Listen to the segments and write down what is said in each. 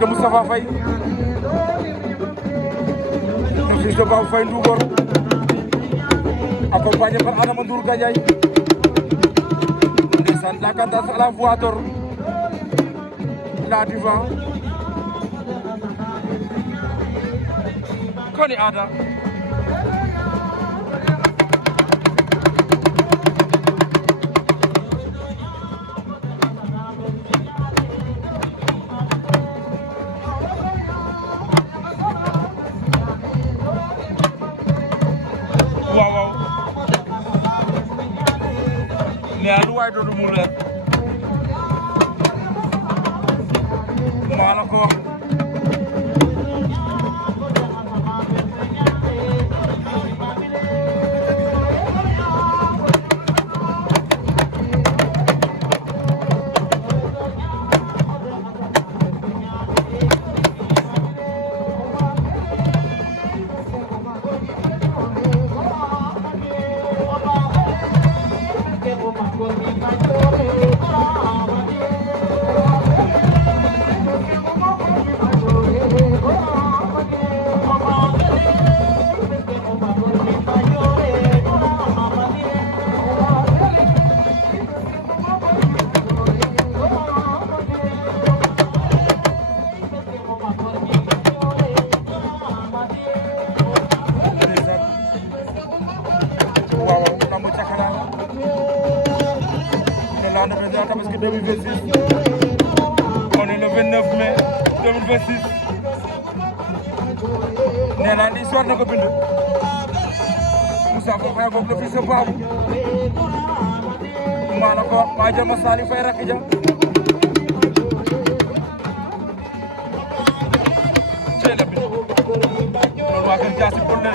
de Moustapha Faye le fils de Babou Faye Ndougor accompagné par Adama Ndour Gandiaye ndeysaan la cadence à la voix d'or la diva koni Ada waaw mais lu waay doon mu leer maa la ko wax Tabaski 2026 on est le 29 mai 2026 nee naa ni histoire na ko bind Moussa Faye boobu le fils de Babou maa la ko maa jël ma Sali Faye rakk ja cee la bind loolu waa kër Jaasi bon na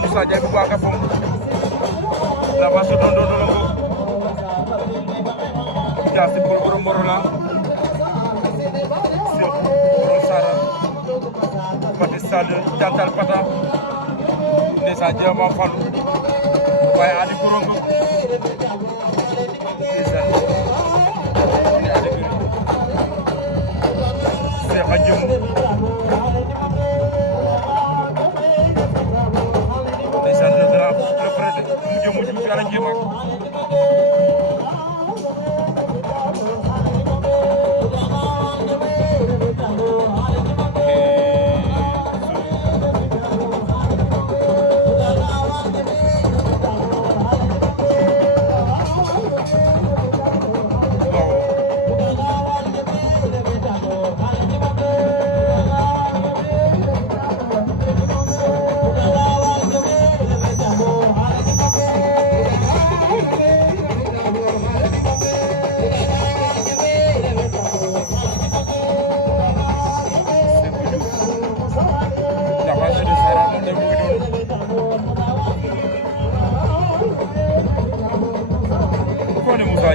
Moussa Diagne bu baax a fom la ba so don don ko jaasi pour borom Morolan Cheikh borom Sara Pati Sade jantal pata ndeysaan jéema falu waaye adi burongo ndeysaan ni adi burongo Cheikh Adjum ndeysaan le grand le frère mu jëm fi ala jéema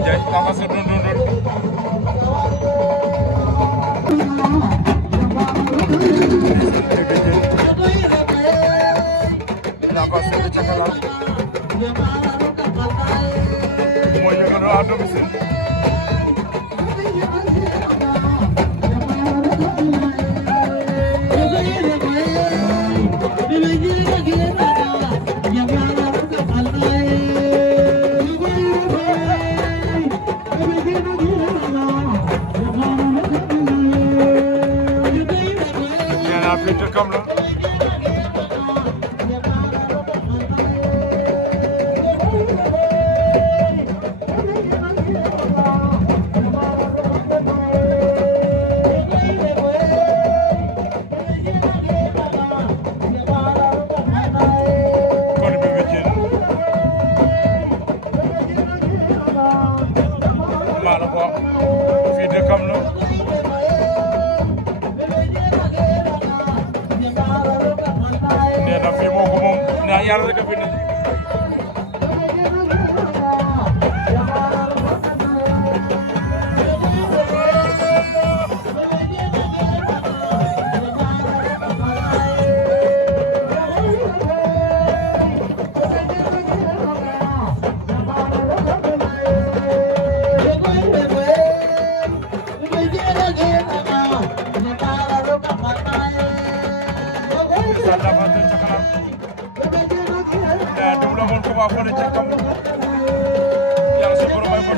Ndiaye Papa Sow doon Papa Sow de Cakalar mooy ñu gën a domicile fi dëkkam la kon bi wécceen maa la ko fi dëkkam la nee na fii moo ko moom nee yàlla rek a bind dum la moon ko ba fole ci kam yàlla su borom may ko